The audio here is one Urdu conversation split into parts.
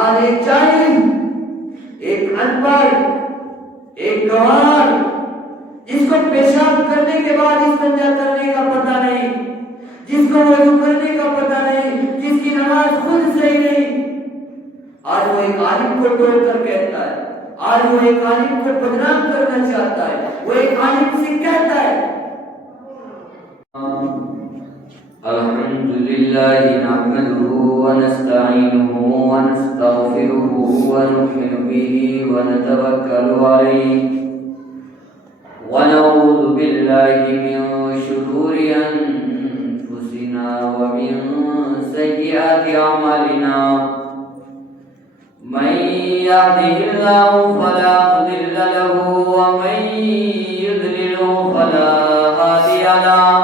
آج ایک جاہل، ایک ان پڑھ، ایک گوار، جس کو پیشاب کرنے کے بعد استنجا کرنے کا پتہ نہیں، جس کو وضو کرنے کا پتہ نہیں، جس کی نماز خود صحیح نہیں، آج وہ ایک عالم کو توڑ کر کہتا ہے، آج وہ ایک عالم کو بدنام کرنا چاہتا ہے، وہ ایک عالم سے کہتا ہے الحمدللہ نحمده ونستعینه ونستغفره ونؤمن به ونتوکل علیہ ونعوذ باللہ من شرور انفسنا ومن سیئات اعمالنا من يهده الله فلا مضل له ومن يضلل فلا هادي له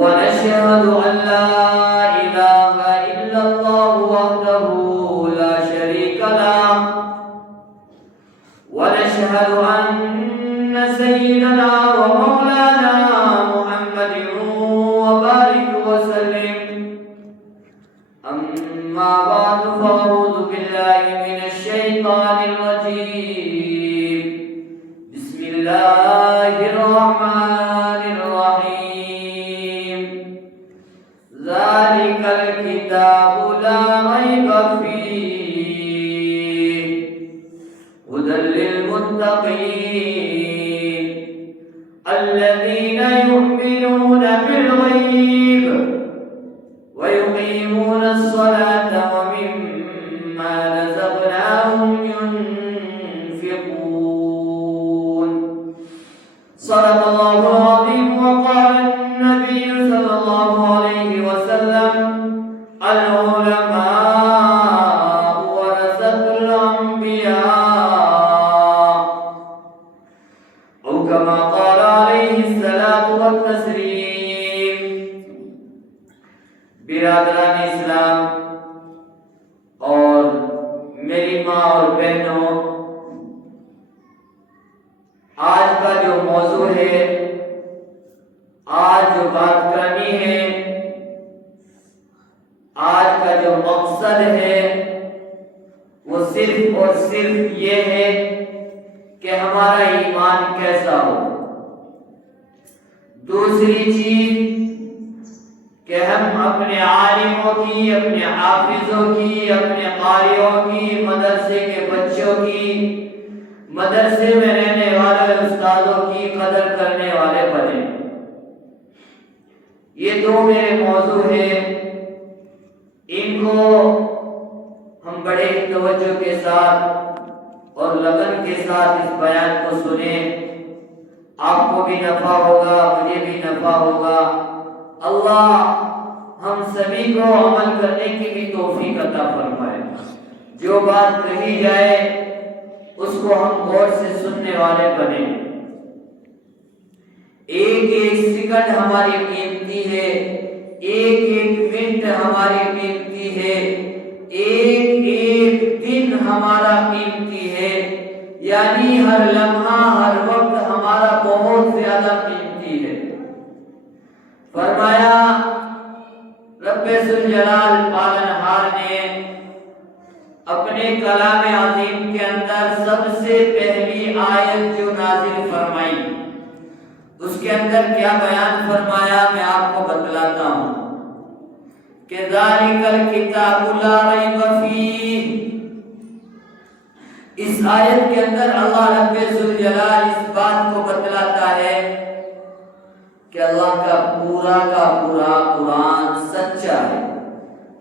ونشهد أن لا إله إلا الله وحده لا شريك له ونشهد أن سيدنا ومولانا محمد وبارك وسلم أما بعد فأعوذ بالله من الشيطان الرجيم بسم الله الرحمن الرحيم ذلك الكتاب لا ريب فيه هدى للمتقين الذين يؤمنون بالغيب ويقيمون الصلاة ومما رزقناهم ينفقون صدق الله العظيم وقال النبي صلى الله عليه وسلم العلماء ورثة الأنبياء أو كما قال عليه الصلاة والتسليم برادران اسلام اور میری ماں اور بہنوں، آج کا جو موضوع ہے، آج جو بات کرنی ہے، آج کا جو مقصد ہے وہ صرف اور صرف یہ ہے کہ ہمارا ایمان کیسا ہو۔ دوسری چیز کہ ہم اپنے عالموں کی، اپنے حافظوں کی، اپنے قاریوں کی، مدرسے کے بچوں کی، مدرسے میں رہنے والے استادوں کی قدر کرنے والے بنے۔ یہ دو میرے موضوع ہیں، ان کو ہم بڑے توجہ کے ساتھ اور لگن کے ساتھ اس بیان کو سنیں، آپ کو بھی نفع ہوگا، مجھے بھی نفع ہوگا۔ اللہ ہم سبھی کو عمل کرنے کی بھی توفیق عطا فرمائے۔ جو بات کہی جائے اس کو ہم غور سے سننے والے بنے۔ ایک ایک سیکنڈ ہماری قیمتی ہے، ایک ایک منٹ ہماری قیمتی ہے، ایک ایک دن ہمارا قیمتی ہے، یعنی ہر لمحہ، ہر وقت ہمارا بہت زیادہ قیمتی ہے۔ فرمایا رب ذوالجلال پالنہار نے اپنے کلام عظیم کے اندر سب سے پہلی آیت جو نازل فرمائی، اس کے اندر کیا بیان فرمایا میں آپ کو بتلاتا ہوں کہ ذالک الکتاب لا ریب فیہ۔ اس آیت کے اندر اللہ رب ذوالجلال اس بات کو بتلاتا ہے کہ اللہ کا پورا قرآن سچا ہے،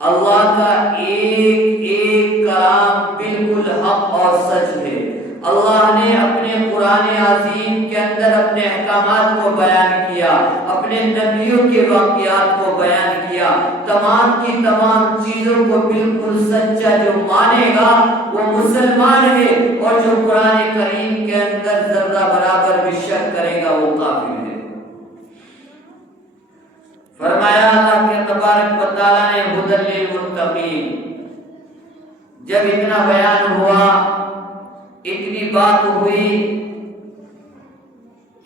اللہ کا ایک ایک کلام بالکل حق اور سچ ہے۔ اللہ نے اپنے قرآن عظیم کے اندر اپنے احکامات کو بیان کیا، اپنے نبیوں کے واقعات کو بیان کیا، تمام کی تمام چیزوں کو بالکل سچا جو مانے گا وہ مسلمان ہے، اور جو قرآن کریم کے اندر ذرہ برابر بھی شک کرے گا وہ کافر ہے۔ فرمایا اللہ کے تبارک و تعالیٰ نے ہدی للمتقین۔ جب اتنا بیان ہوا، اتنی بات ہوئی،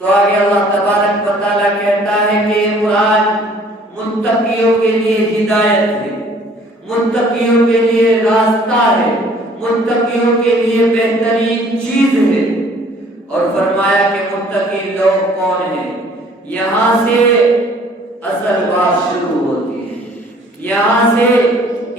تو آگے اللہ تبارک و تعالیٰ کہتا ہے کہ یہ قرآن متقیوں کے لیے ہدایت ہے، متقیوں کے لیے راستہ ہے، متقیوں کے لیے بہترین چیز ہے۔ اور فرمایا کہ متقی لوگ کون ہیں؟ یہاں سے اصل بات شروع ہوتی ہے، یہاں سے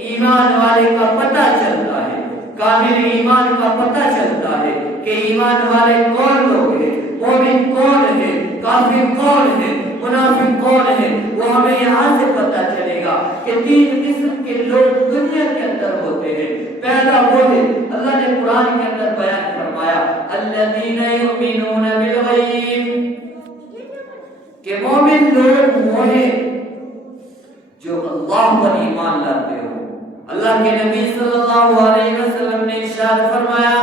ایمان والے کا پتہ چلتا ہے، کامل ایمان کا پتہ چلتا ہے کہ ایمان والے کون لوگ ہیں، مومن کون ہے، کافر کون ہے، منافق کون ہے۔ وہ ہمیں یہاں سے پتہ چلے گا کہ تین قسم کے لوگ دنیا کے اندر ہوتے ہیں۔ پہلا وہ ہے، اللہ نے قرآن کے اندر بیان فرمایا الذین یؤمنون بالغیب، کہ مومن لوگ وہ ہیں جو اللہ پر ایمان لاتے ہو۔ اللہ کے نبی صلی اللہ علیہ وسلم نے ارشاد فرمایا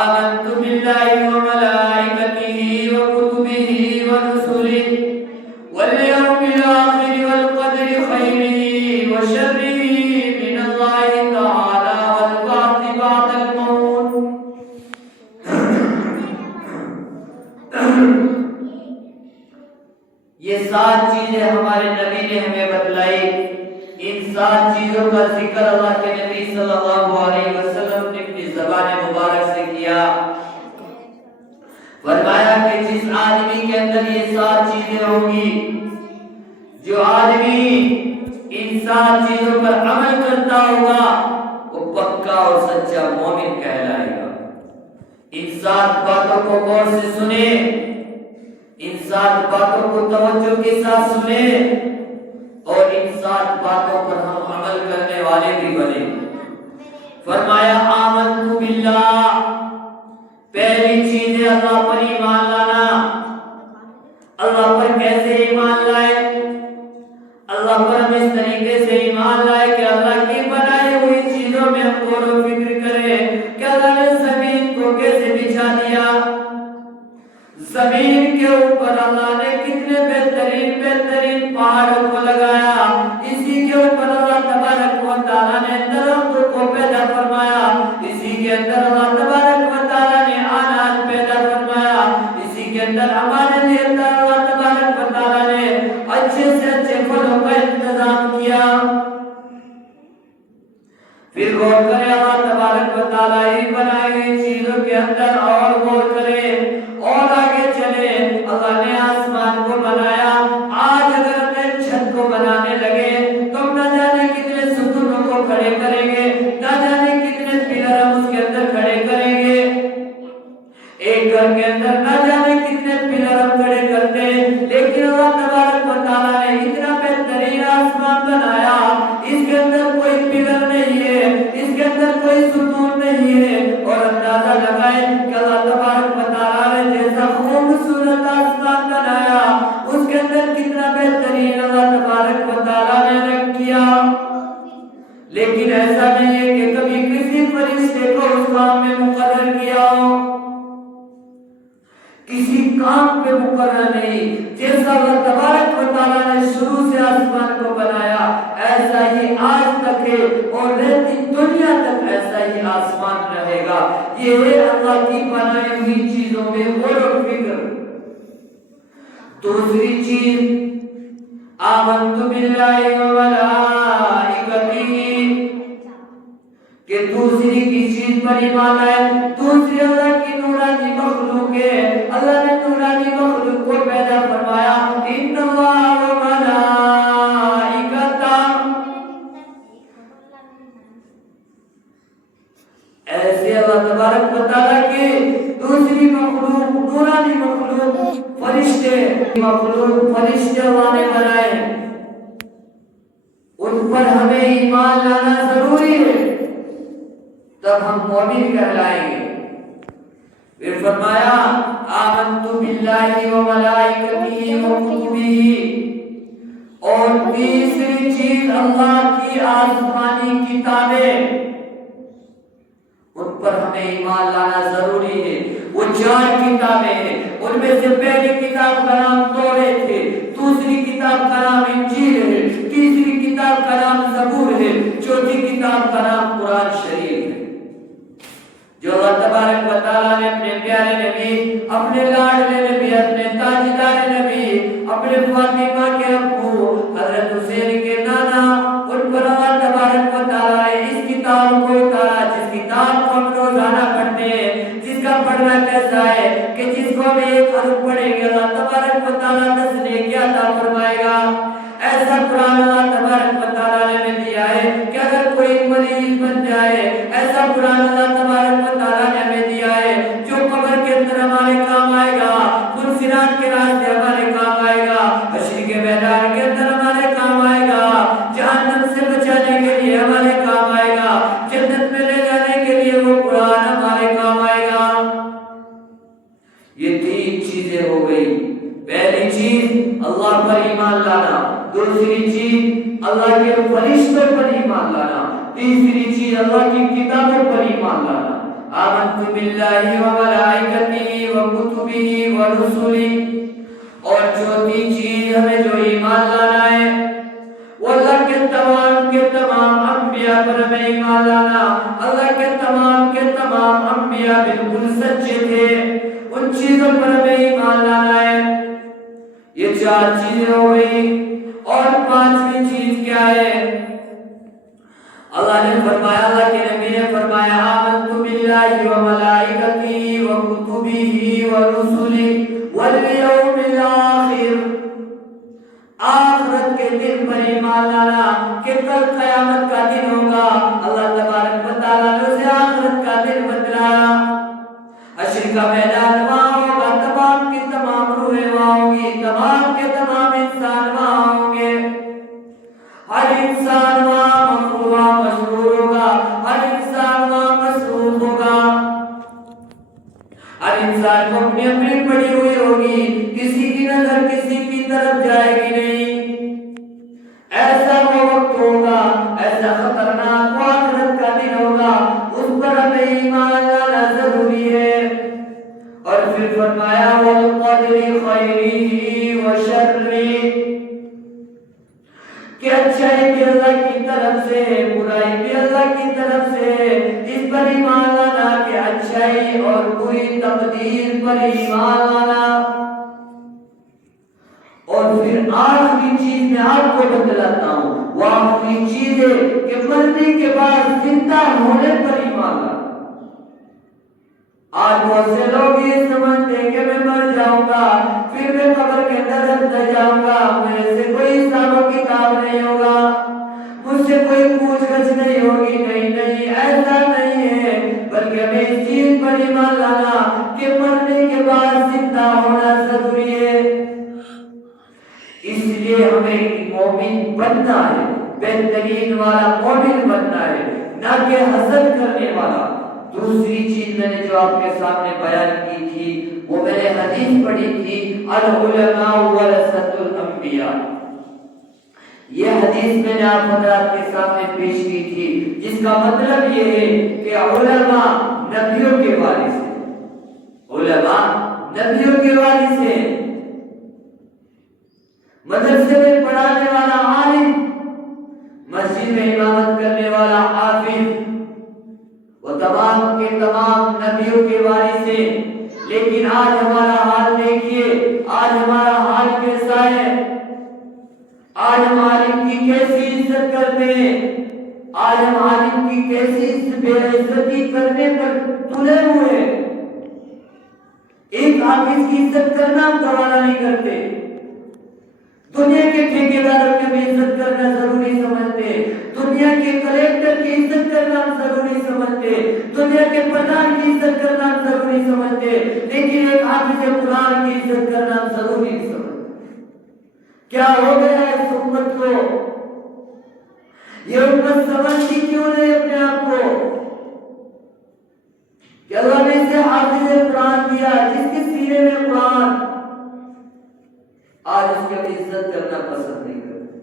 آمنت باللہ وملائکتہ وکتبہ ورسلہ والیوم الآخر والقدر خیرہ وشرہ من اللہ تعالی والبعث بعد الموت۔ یہ 7 چیزیں ہمارے نبی نے ہمیں بتلائی۔ ان 7 چیزوں کا ذکر اللہ کے نبی صلی اللہ علیہ وسلم نے اپنی زبان مبارک سے کیا۔ فرمایا کہ جس آدمی کے اندر یہ 7 چیزیں ہوں گی، جو آدمی ان 7 چیزوں پر عمل کرتا ہوگا، وہ پکا اور سچا مومن کہلائے گا۔ ان 7 باتوں کو غور سے سنیں، ان 7 باتوں کو توجہ کے ساتھ سنیں، اور ان 7 باتوں پر ہم عمل کرنے والے بھی بنے۔ فرمایا آمنت باللہ، پہلی چیز ہے اللہ پر ایمان لانا۔ اللہ پر کیسے ایمان لائے؟ اللہ پر ہم اس طریقے سے ایمان لائے کہ اللہ کی بنائی ہوئی چیزوں میں ہم غور و فکر کریں کہ اللہ نے زمین کو کیسے بچھا دیا، زمین کے اوپر اللہ نے کتنے بہترین پہاڑوں کو لگایا، اسی کے اوپر اللہ تبارک و تعالیٰ نے درختوں کو پیدا فرمایا، اسی کے اندر اللہ تبارک و تعالیٰ نے اناج پیدا فرمایا، اسی کے اندر ہمارے لیے اللہ تبارک و تعالیٰ نے اچھے سے اچھے پھلوں کا انتظام کیا۔ پھر غور کریں اللہ تبارک و تعالیٰ ہی بنائی ہوئی چیزوں کے اندر، اور غور کریں اور آگے چلے۔ اللہ نے آسمان کو بنایا، آج اگر ہم چھت کو بنانے لگے تو ہم نہ جانے کتنے ستونوں کو کھڑے کریں گے، نہ جانے کتنے پلر ہم اس کے اندر کھڑے کریں گے۔ ایک گھر کے اندر نہ جانے کتنے پلر ہم کھڑے کرتے ہیں، لیکن اللہ تبارک و تعالیٰ نے اتنا بہترین آسمان بنایا، اس کے اندر کوئی پلر نہیں ہے، اس کے اندر کوئی ستون نہیں ہے، اور اندازہ لگائیں کہ اللہ تبارک و تعالیٰ نے جیسا خوبصورت آسمان بنایا، اس کے اندر کتنا بہترین اللہ تبارک و تعالیٰ نے رکھ کیا۔ لیکن ایسا نہیں ہے کہ کبھی کسی فرشتے کو اس کام میں مقرر کیا ہو، کسی کام پہ مقرر نہیں۔ جیسا اللہ تبارک و تعالیٰ نے شروع سے آسمان کو بنایا، ایسا ہی آج تک ہے، اور رہتی دنیا تک ایسا ہی آسمان رہے گا۔ یہ ہے اللہ کی بنائی ہوئی چیزوں میں غور و فکر۔ دوسری چیز آمنت باللہ وملائکتہ، کہ دوسری کس چیز پر ایمان لائے؟ دوسری اللہ کی نورانی مخلوق ہے، اللہ نے نورانی مخلوق کو پیدا فرمایا۔ ان اللہ وملائکتہ، ایسے اللہ تبارک و تعالیٰ کی دوسری مخلوق، نورانی مخلوق، فرشتے مخلوق، فرشتے اللہ نے بنائے، ان پر ہمیں ایمان لانا ضروری ہے، تب ہم مومن کہلائیں گے۔ پھر فرمایا آمنت باللہ وملائکتہ وکتبہ، اور تیسری چیز اللہ کی آسمانی کتابیں، ان پر ہمیں ایمان لانا ضروری ہے۔ وہ 4 کتابیں ہیں، ان میں سے پہلی کتاب کا نام توریت ہے، دوسری کتاب کا نام انجیل ہے، تیسری کتاب کا نام زبور ہے، چوتھی کتاب کا نام قرآن شریف ہے، جو اللہ تبارک و تعالیٰ نے اپنے پیارے نبی، اپنے لاڈلے نبی، اپنے تاجدار نبی، اپنے فاطمہ کے ابو حضرت حسین کے نانا، ان پر اللہ تبارک کہ اگر کوئی مریض بن جائے، ایسا قرآن اللہ تبارک و تعالیٰ نے ہمیں دیا ہے جو قبر کے اندر ہمارے کام آئے گا، پرسرات کے راستے ہمارے کام آئے گا، حشر کے میدان کے اندر ہمارے کام آئے گا، جہنم سے بچانے کے لیے ہمارے کام آئے گا، جنت میں لے جانے کے لیے وہ قرآن ہمارے کام آئے گا۔ یہ تین چیزیں ہو گئی۔ پہلی چیز اللہ پر ایمان لانا، دوسری چیز اللہ کے فرشتوں پر ایمان لانا، تیسری چیز اللہ کی کتابوں پر ایمان لانا۔ آمنت باللہ وملائکتہ وکتبہ ورسلہ۔ اور چوتھی چیز ہمیں جو ایمان لانا ہے وہ اللہ کے تمام انبیاء پر ہمیں ایمان لانا۔ اللہ کے تمام انبیاء بالکل سچے تھے، ان چیزوں پر ہمیں ایمان لانا ہے۔ یہ چار چیزیں ہو گئی۔ اور پانچویں چیز کیا ہے؟ اللہ نے فرمایا، اللہ کے نبی نے فرمایا آمنت باللہ وملائکتہ وکتبہ ورسلہ والیوم الآخر۔ آخرت کے دن پر ایمان لانا کہ کل قیامت کا دن ہوگا۔ اللہ تبارک و تعالیٰ نے اسے آخرت کا دن بتلایا۔ حشر کا میدان وہاں ہوگا، تمام کی تمام روحیں وہاں ہوں گی، تمام کے تمام انسان وہاں ہوں گے۔ ہر انسان وہاں مشہور ہوگا، ہر انسان وہاں مصروف ہوگا، ہر انسان کو اپنی اپنی پڑی ہوئی ہوگی، کسی کی نظر کسی کی طرف جائے گی نہیں۔ ایسا وہ وقت ہوگا، ایسا خطرناک وہ آخرت کا دن ہوگا، اس پر ہمیں ایمان لانا ضروری ہے۔ اور پھر فرمایا والقدر خیرہ وشرہ، کہ اچھائی بھی اللہ کی طرف سے، برائی بھی اللہ کی طرف سے، اس پر ایمان لانا کہ اچھائی اور بری تقدیر پر ایمان لانا۔ اور پھر آخری چیز میں آپ کو بتلاتا ہوں، وہ آخری چیز ہے کہ مرنے کے بعد زندہ ہونے پر ایمان لانا۔ آج بہت سے لوگ یہ سمجھتے ہیں کہ میں مر جاؤں گا، پھر میں قبر کے اندر رکھ جاؤں گا، میرے سے کوئی حساب و کتاب نہیں ہوگا، مجھ سے کوئی پوچھ گچھ نہیں ہوگی۔ نہیں، ایسا نہیں ہے، بلکہ ہمیں اس چیز پر ایمان لانا کہ مرنے کے بعد زندہ ہونا ضروری ہے۔ اس لیے ہمیں مومن بننا ہے، بہترین والا مومن بننا ہے، نہ کہ حسد کرنے والا۔ دوسری چیز میں نے جو آپ کے سامنے بیان کی تھی، وہ میں نے حدیث پڑھی تھی، العلماء ورثۃ الانبیاء۔ یہ حدیث میں نے آپ حضرات کے سامنے پیش کی تھی، جس کا مطلب یہ ہے کہ علماء نبیوں کے وارث ہیں، علماء نبیوں کے وارث ہیں۔ مدرسے میں پڑھانے والا عالم، مسجد میں امامت کرنے والا حافظ، وہ تمام کے تمام نبیوں کے وارث ہیں۔ لیکن آج ہمارا حال دیکھیے، آج ہمارا حال کیسا ہے؟ آج ہم عالم کی کیسی عزت کرتے ہیں، آج ہم عالم کی کیسی بے عزتی کرنے پر تلے ہوئے۔ ایک حافظ کی عزت کرنا ہم گوارا نہیں کرتے، دنیا کے ٹھیکیداروں کی بھی عزت کرنا ضروری سمجھتے، دنیا کے کلیکٹر کی عزت کرنا ہم ضروری سمجھتے، دنیا کے پردھان کی عزت کرنا ہم ضروری سمجھتے، لیکن ایک حافظ قرآن کی عزت کرنا ہم ضروری نہیں سمجھتے۔ کیا ہو گیا ہے اس امت کو؟ یہ امت سمجھتی کیوں نہیں اپنے آپ کو کہ اللہ نے اسے حافظ قرآن دیا، جس کے سینے میں قرآن، آج اس کی عزت کرنا پسند نہیں کرتے۔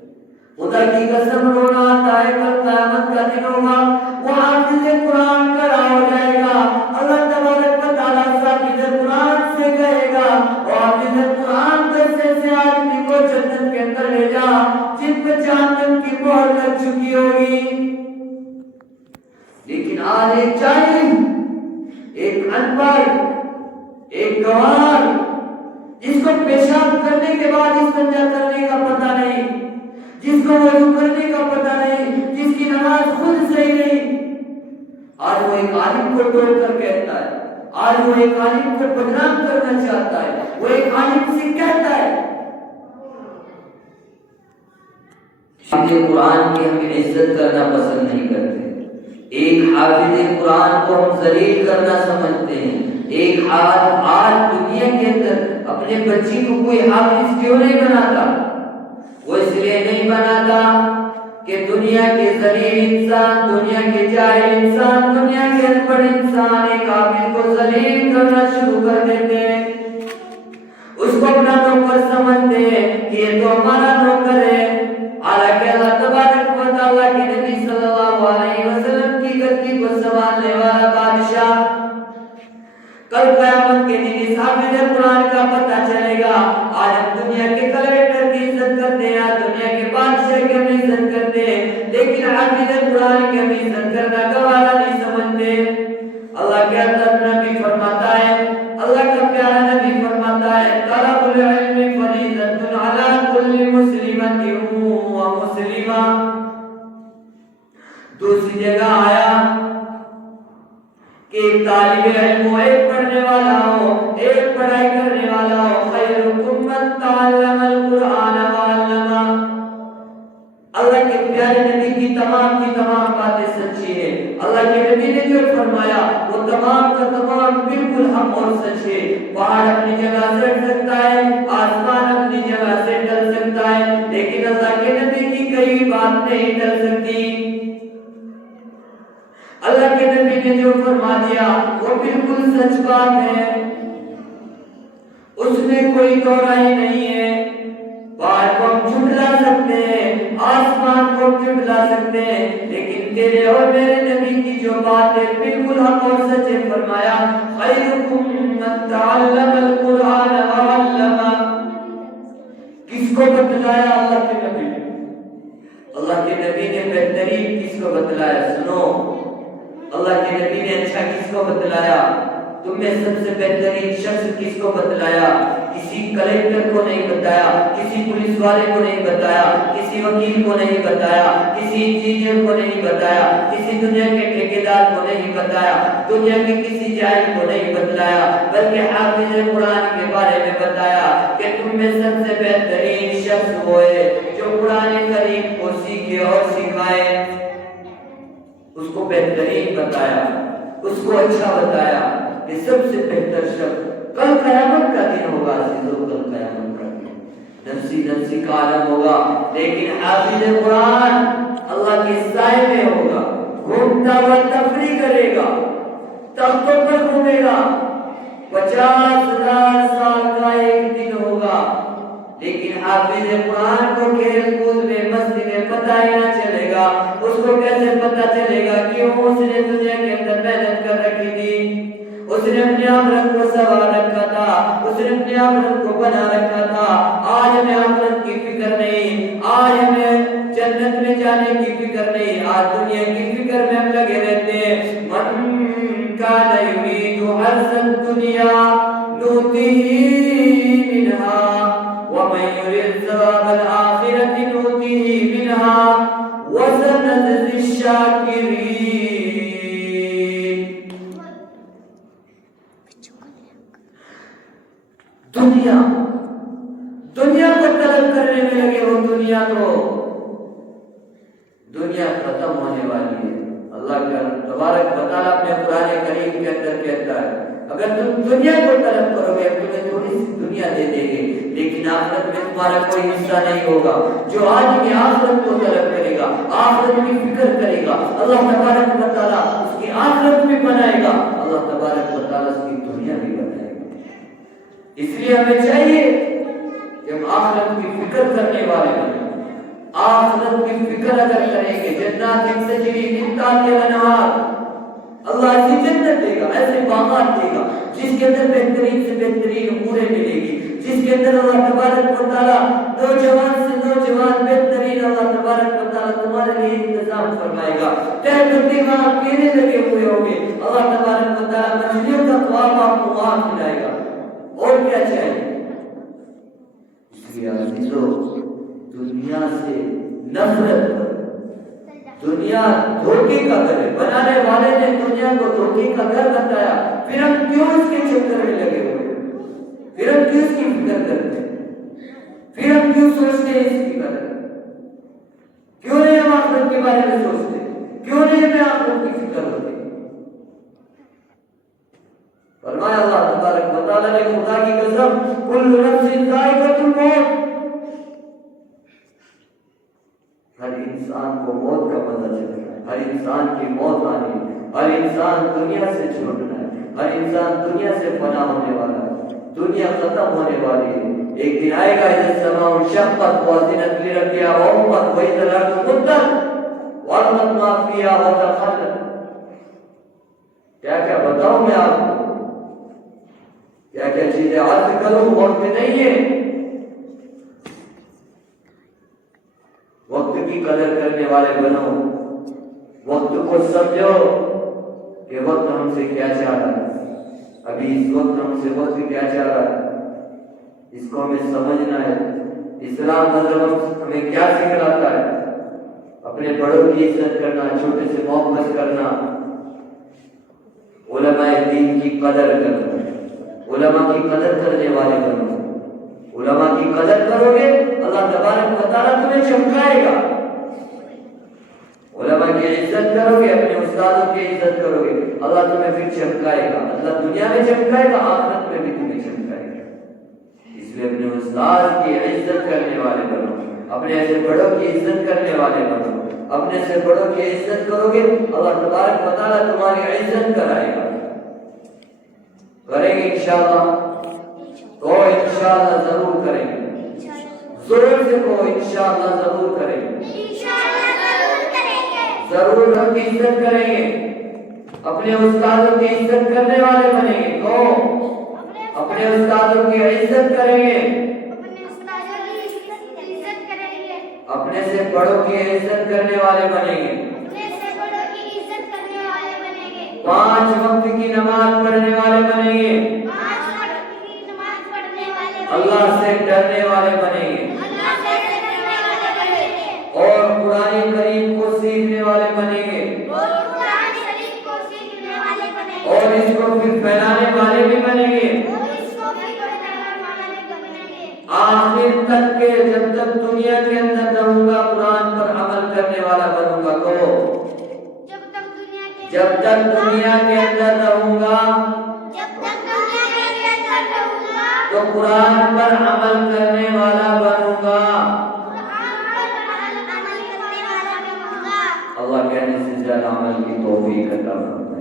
خدا کی قسم رونا آتا ہے، کل قیامت کا دن ہوگا، وہ حافظ قرآن کھڑا ہو جائے گا، اللہ تبارک و تعالیٰ حافظ قرآن سے کہے گا، اور حافظ قرآن دستے سے آدمی کو جنت کے اندر لے جا جن پہ جہنم کی مہر لگ چکی ہوگی۔ لیکن آج ایک جاہل، ایک ان پڑھ، ایک گوار، جس کو پیشاب کرنے کے بعد استنجا کرنے کا پتہ نہیں، جس کو وضو کرنے کا پتہ نہیں، جس کی نماز خود صحیح نہیں، آج وہ ایک عالم کو توڑ کر کہتا ہے، آج وہ ایک عالم کو بدنام کرنا چاہتا ہے، وہ ایک عالم سے کہتا ہے حافظ قرآن کی ہم عزت کرنا پسند نہیں کرتے، ایک حافظ قرآن کو ہم ذلیل کرنا سمجھتے ہیں۔ ایک آج دنیا کے اندر اپنے بچی کو کوئی حافظ کیوں نہیں بناتا؟ وہ اس لیے نہیں بناتا کہ دنیا کے ذلیل انسان، دنیا کے جاہل انسان، دنیا کے ان پڑھ انسان ایک حافظ کو ذلیل کرنا شروع کر دیتے ہیں، اس کو اپنا نوکر سمجھتے ہیں کہ یہ تو ہمارا نوکر ہے، حالانکہ اللہ تبارک و تعالیٰ کے نبی صلی اللہ علیہ وسلم کی گدی کو سنبھالنے والا بادشاہ، کل قیامت کے دن اس حافظ قرآن کا پتہ چلے گا۔ آج ہم دنیا کے کلیکٹر کی عزت کرتے ہیں، آج دنیا کے بادشاہ کی ہم عزت کرتے ہیں، لیکن حافظ قرآن کی ہم عزت کرنا گوارا نہیں سمجھتے۔ اللہ کے نبی فرماتا ہے، اللہ کا پیارا نبی فرماتا ہے، طلب العلم فریضۃ علی کل مسلمۃ و مسلمہ۔ دوسری جگہ آیا کہ ایک طالب علم ہو، ایک پڑھنے والا ہو، ایک پڑھائی کرنے والا ہو، خیرکم من تعلم القرآن وعلمہ۔ اللہ کے پیارے نبی کی تمام باتیں سچی ہیں، اللہ کے نبی نے جو فرمایا وہ تمام کا تمام بالکل حق اور سچ ہے۔ پہاڑ اپنی جگہ سے ہٹ سکتا ہے، آسمان اپنی جگہ سے ڈل سکتا ہے، لیکن اللہ کے نبی کی کوئی بات نہیں ڈل سکتی۔ اللہ کے نبی نے جو فرما دیا وہ بالکل سچ بات ہے، اس میں کوئی دورائی نہیں ہے۔ پہاڑ کو ہم جھٹلا سکتے ہیں، آسمان کو ہم جھٹلا سکتے ہیں، لیکن تیرے اور میرے نبی کی جو بات ہے بالکل حق اور سچ ہے۔ فرمایا خیرکم من تعلم القرآن وعلمہ۔ کس کو بتلایا؟ اللہ کے نبی نے۔ اللہ کے نبی نے بہترین کس کو بتلایا؟ سنو، اللہ کے نبی نے اچھا کس کو بتلایا؟ تم میں سب سے بہترین شخص کس کو بتلایا؟ کسی کلیکٹر کو نہیں بتایا، کسی پولیس والے کو نہیں بتایا، کسی وکیل کو نہیں بتایا، کسی انجینئر کو نہیں بتایا، کسی دنیا کے ٹھیکیدار کو نہیں بتایا، دنیا کے کسی جاہل کو نہیں بتلایا، بلکہ حافظ قرآن کے بارے میں بتایا کہ تم میں سب سے بہترین شخص وہ ہے جو قرآن کریم کو سیکھے اور سکھائے۔ اس کو بہترین بتایا، اس کو اچھا بتایا کہ سب سے بہتر شخص کل قیامت کا دن ہوگا، عزیزو کل قیامت کا دن نفسی نفسی کا عالم ہوگا، لیکن حافظ قرآن اللہ کے سائے میں ہوگا، گھومتا ہوا تفریح کرے گا، تختوں پر گھومے گا، 50,000 سال کا ایک دن ہوگا، لیکن حافظ قرآن کو کھیل کود میں مستی میں پتہ ہی نہ چلے گا۔ اس کو کیسے پتہ چلے گا کہ اس نے دنیا کے اندر محنت کر رکھی تھی، اس نے اپنے آخرت کو سنوار رکھا تھا، اس نے اپنے آخرت کو بنا رکھا تھا۔ آج ہمیں آخرت کی فکر نہیں، آج ہمیں جنت میں جانے کی فکر نہیں، آج دنیا کی فکر میں ہم لگے رہتے ہیں۔ من کان یرید حرث الدنیا نؤتیہ منہا ومن یرید ثواب الآخرۃ نؤتیہ منہا وسنجزی الشاکرین۔ دنیا کو طلب کرنے میں لگے ہو، دنیا ختم ہونے والی ہے۔ اللہ کا تبارک و تعالیٰ اپنے قرآن کریم کے اندر کہتا ہے اگر تم دنیا کو طلب کرو گے تمہیں تھوڑی سی دنیا دے دیں گے، لیکن آخرت میں تمہارا کوئی حصہ نہیں ہوگا۔ جو آج کی آخرت کو طلب کرے گا، آخرت کی فکر کرے گا، اللہ تبارک و تعالیٰ اس کی آخرت بھی بنائے گا، اللہ تبارک و تعالیٰ اس کی دنیا بھی بنائے گا۔ اس لیے ہمیں چاہیے کہ ہم آخرت کی فکر کرنے والے بنیں۔ آخرت کی فکر اگر کریں گے، جنات تجری من تحتہا الانہار، اللہ ایسی جنت دے گا، ایسے باغات دے گا جس کے اندر بہترین سے بہترین اموریں ملے گی، جس کے اندر اللہ تبارک و تعالیٰ نوجوان سے نوجوان بہترین اللہ تبارک و تعالیٰ تمہارے لیے انتظام فرمائے گا۔ تہبندی وہاں پینے لگے ہوئے ہوں گے، اللہ تبارک و تعالیٰ مچھلیوں کا خواب آپ کو وہاں کھلائے گا، اور کیا چاہیے؟ اس لیے عزیزو دنیا سے نفرت کرو۔ دنیا دھوکے کا گھر ہے، بنانے والے نے دنیا کو دھوکے کا گھر بتایا، پھر ہم کیوں اس کے چکر میں لگے ہوئے، پھر ہم کیوں اس کی فکر کرتے ہیں، پھر ہم کیوں سوچتے ہیں اس کی قدر۔ آخرت کے بارے میں سوچتے؟ کیوں نہیں ہمیں آخرت کی فکر ہوتی؟ فرمایا اللہ تبارک و تعالیٰ نے خدا کی قسم کل نفس ذائقۃ الموت، ہر انسان کو موت کا مزہ چکھنا ہے، ہر انسان کی موت آنی ہے، ہر انسان دنیا سے چھوٹنا ہے، ہر انسان دنیا سے فنا ہونے والا ہے، دنیا ختم ہونے والی ہے۔ ایک دن آئے گا اذا السماء انشقت واذنت لربها وحقت واذا الارض مدت وارضت ما فيها وتخلت۔ کیا کیا بتاؤں میں آپ کو، کیا کیا چیزیں عرض کروں، وقت نہیں ہے۔ وقت کی قدر کرنے والے بنو، وقت کو سمجھو کہ وقت ہم سے کیا چاہ رہا ہے، ابھی اس وقت ہم سے وقت کیا چاہ رہا ہے، اس کو ہمیں سمجھنا ہے۔ اسلام مذہب ہمیں کیا سکھلاتا ہے؟ اپنے بڑوں کی عزت کرنا، چھوٹے سے محبت کرنا، علماء دین کی قدر کرنا، علماء کی قدر کرنے والے بنو۔ علماء کی قدر کرو گے اللہ تبارک و تعالیٰ تمہیں چمکائے گا۔ علماء کی عزت کرو گے، اپنے استادوں کی عزت کرو گے، اللہ تمہیں پھر چمکائے گا۔ اللہ دنیا میں چمکائے گا، آخرت میں بھی تمہیں چمکائے گا۔ اس لیے اپنے استاد کی عزت کرنے والے بنو، اپنے سے بڑوں کی عزت کرنے والے بنو۔ اپنے سے بڑوں کی عزت کرو گے اللہ تبارک و تعالیٰ تمہاری عزت کرائے گا۔ کریں گے انشاءاللہ؟ تو انشاءاللہ ضرور کریں گے، ضرور سے کو انشاءاللہ ضرور کریں گے، ضرور ہم کی عزت کریں گے، اپنے استادوں کی عزت کرنے والے بنیں گے۔ تو اپنے استادوں کی عزت کریں گے، اپنے سے بڑوں کی عزت کرنے والے بنیں گے، 5 وقت کی نماز پڑھنے والے بنیں گے، اللہ سے ڈرنے والے بنیں گے، اور قرآن کریم کو سیکھنے والے بنیں گے، اور اس کو پھر پھیلانے والے بھی بنیں گے۔ آخر تک کے جب تک دنیا کے اندر رہوں گا قرآن پر عمل کرنے والا بنوں گا۔ تو جب تک دنیا کے اندر رہوں گا تو قرآن پر عمل کرنے والا بنوں گا۔ اللہ کہنے سے زیادہ عمل کی توفیق عطا فرمائے۔